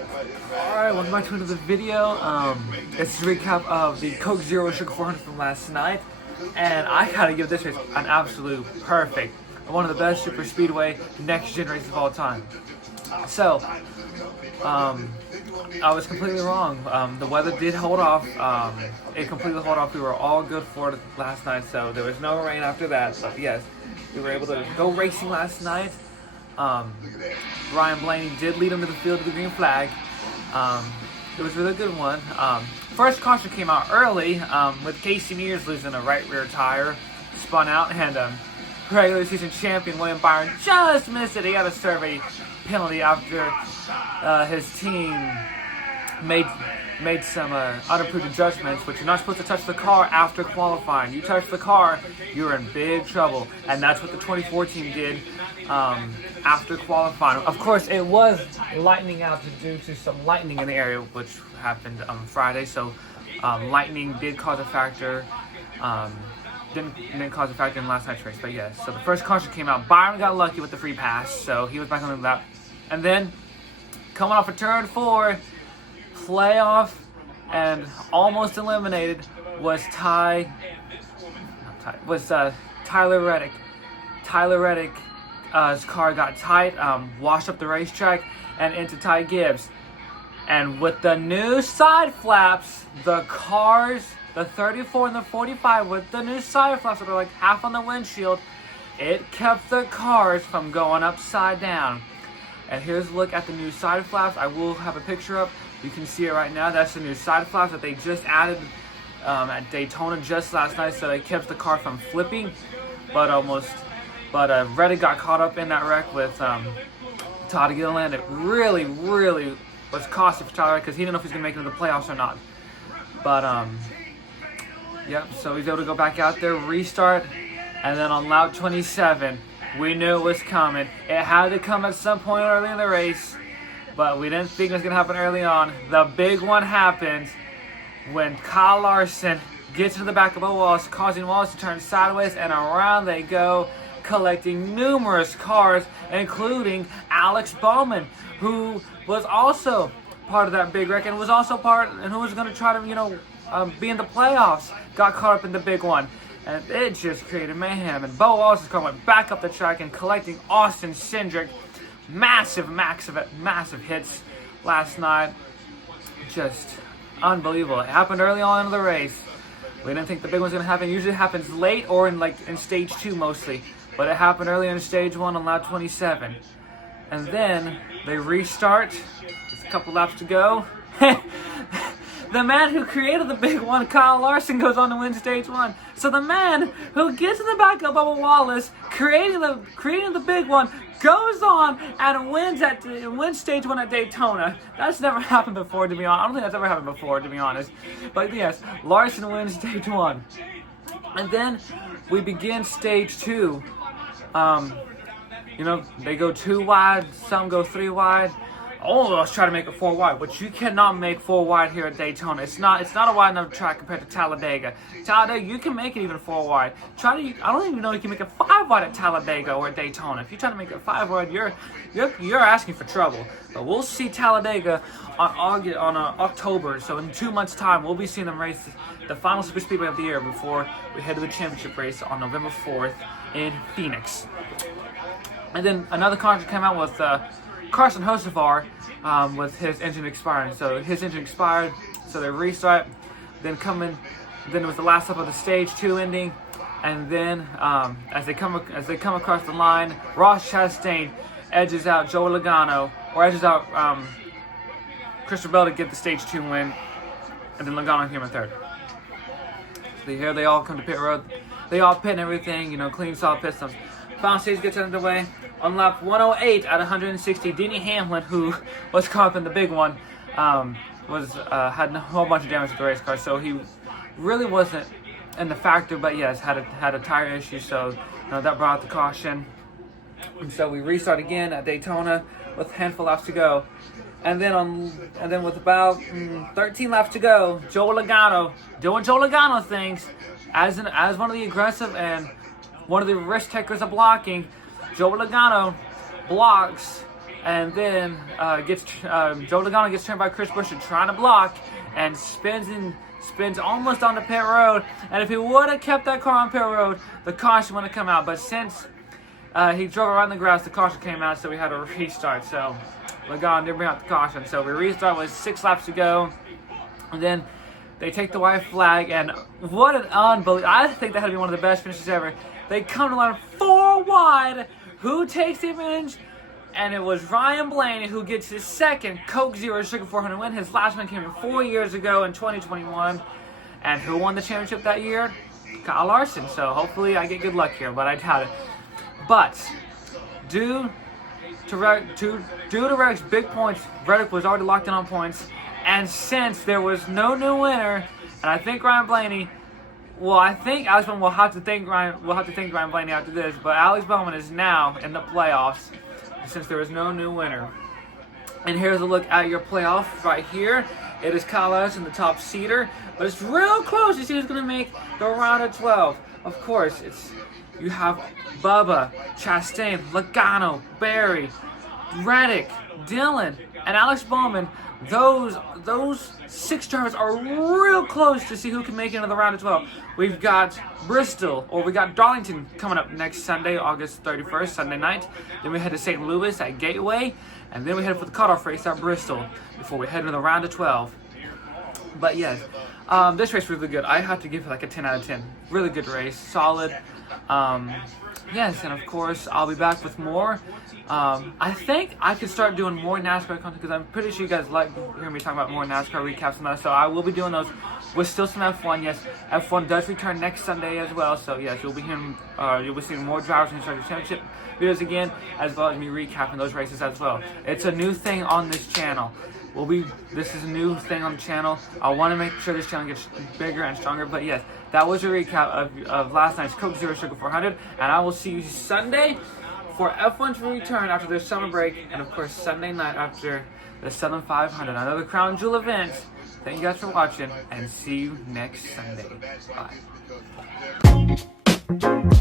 Alright, welcome back to another video. It's a recap of the Coke Zero Sugar 400 from last night. And I gotta give this race an absolute perfect. One of the best super speedway next gen races of all time. So, I was completely wrong. The weather did hold off. It completely held off. We were all good for it last night, so there was no rain after that. But yes, we were able to go racing last night. Ryan Blaney did lead him to the field to the green flag. It was a really good one. First caution came out early with Casey Mears losing a right rear tire, spun out, and regular season champion William Byron just missed it. He had a survey penalty after his team made some unapproved adjustments, which you're not supposed to touch the car after qualifying. You touch the car, you're in big trouble, and that's what the 24 team did after qualifying. Of course, it was lightning out due to some lightning in the area, which happened on Friday, so lightning did cause a factor. Didn't cause a factor in last night's race, but yes. So the first caution came out. Byron got lucky with the free pass, so he was back on the lap. And then, coming off of turn 4, playoff and almost eliminated was Tyler Reddick. Tyler Reddick's car got tight, washed up the racetrack and into Ty Gibbs. And with the new side flaps, the cars, the 34 and the 45 with the new side flaps that are like half on the windshield, it kept the cars from going upside down. And here's a look at the new side flaps. I will have a picture up. You can see it right now. That's the new side flaps that they just added at Daytona just last night, so it kept the car from flipping. But Reddick got caught up in that wreck with Todd Gilliland. It really was costly for Tyler because he didn't know if he was going to make it to the playoffs or not. But yep. So he's able to go back out there, restart, and then on lap 27. We knew it was coming. It had to come at some point early in the race, but we didn't think it was going to happen early on. The big one happens when Kyle Larson gets into the back of Wallace, causing Wallace to turn sideways, and around they go, collecting numerous cars, including Alex Bowman, who was also part of that big wreck and was also who was going to try to, be in the playoffs. Got caught up in the big one. And it just created mayhem. And Bo Wallace's car went back up the track and collecting Austin Cindric. Massive hits last night. Just unbelievable. It happened early on in the race. We didn't think the big one's going to happen. It usually happens late or in stage 2 mostly. But it happened early in stage 1 on lap 27. And then they restart. There's a couple laps to go. The man who created the big one, Kyle Larson, goes on to win stage 1. So the man who gets in the back of Bubba Wallace, creating the big one, goes on and wins stage 1 at Daytona. That's never happened before, to be honest. I don't think that's ever happened before, to be honest. But yes, Larson wins stage 1. And then we begin stage 2. They go 2 wide, some go 3 wide. All of us try to make it 4 wide, which you cannot make 4 wide here at Daytona. It's not a wide enough track compared to Talladega. Talladega, you can make it even 4 wide. I don't even know you can make it 5 wide at Talladega or at Daytona. If you try to make it 5 wide, you're asking for trouble. But we'll see Talladega on October. So in 2 months' time, we'll be seeing them race the final super speedway of the year before we head to the championship race on November 4th in Phoenix. And then another contract came out with Carson Hocevar with his engine expiring. So his engine expired, so they restart. Then it was the last lap of the stage 2 ending, and then as they come across the line, Ross Chastain edges out Joe Logano, or edges out Christopher Bell to get the stage 2 win, and then Logano came in 3rd. So here they all come to pit road. They all pit and everything, clean solid pit stops. Final stage gets underway. On lap 108 out of 160, Denny Hamlin, who was caught up in the big one, had a whole bunch of damage to the race car, so he really wasn't in the factor. But yes, had a tire issue, so that brought out the caution. And so we restart again at Daytona with a handful of laps to go, and then with about 13 laps to go, Joe Logano doing Joe Logano things as one of the aggressive and one of the risk takers of blocking. Joe Logano blocks and then Joe Logano gets turned by Chris Buescher trying to block, and spins almost on the pit road. And if he would have kept that car on pit road, the caution would have come out. But since he drove around the grass, the caution came out, so we had to restart. So Logano didn't bring out the caution, so we restart with 6 laps to go, and then they take the white flag, and what an unbelievable! I think that had to be one of the best finishes ever. They come to line 4 wide. Who takes the advantage? And it was Ryan Blaney who gets his second Coke Zero Sugar 400 win. His last one came in 4 years ago in 2021. And who won the championship that year? Kyle Larson. So hopefully I get good luck here, but I doubt it. But due to Reddick's big points, Reddick was already locked in on points. And since there was no new winner, and I think Ryan Blaney, well, I think Alex Bowman will have to thank Ryan Blaney after this, but Alex Bowman is now in the playoffs since there is no new winner. And here's a look at your playoff right here. It is Kyle Larson, the top seeder, but it's real close to see who's going to make the round of 12. Of course, you have Bubba, Chastain, Logano, Barry, Reddick, Dillon, and Alex Bowman. Those 6 drivers are real close to see who can make it into the round of 12. We've got we got Darlington coming up next Sunday, August 31st, Sunday night. Then we head to St. Louis at Gateway, and then we head for the cutoff race at Bristol before we head into the round of 12. But yes, this race was really good. I have to give it like a 10 out of 10. Really good race, solid. Yes, and of course, I'll be back with more. I think I could start doing more NASCAR content because I'm pretty sure you guys like hearing me talk about more NASCAR recaps and that. So I will be doing those with still some F1. Yes, F1 does return next Sunday as well. So yes, you'll be seeing more drivers in the championship videos again, as well as me recapping those races as well. It's a new thing on this channel. This is a new thing on the channel. I want to make sure this channel gets bigger and stronger. But yes, that was a recap of last night's Coke Zero Sugar 400, and I will see you Sunday for F1 to return after their summer break, and of course Sunday night after the Southern 500, another crown jewel event. Thank you guys for watching, and see you next Sunday. Bye.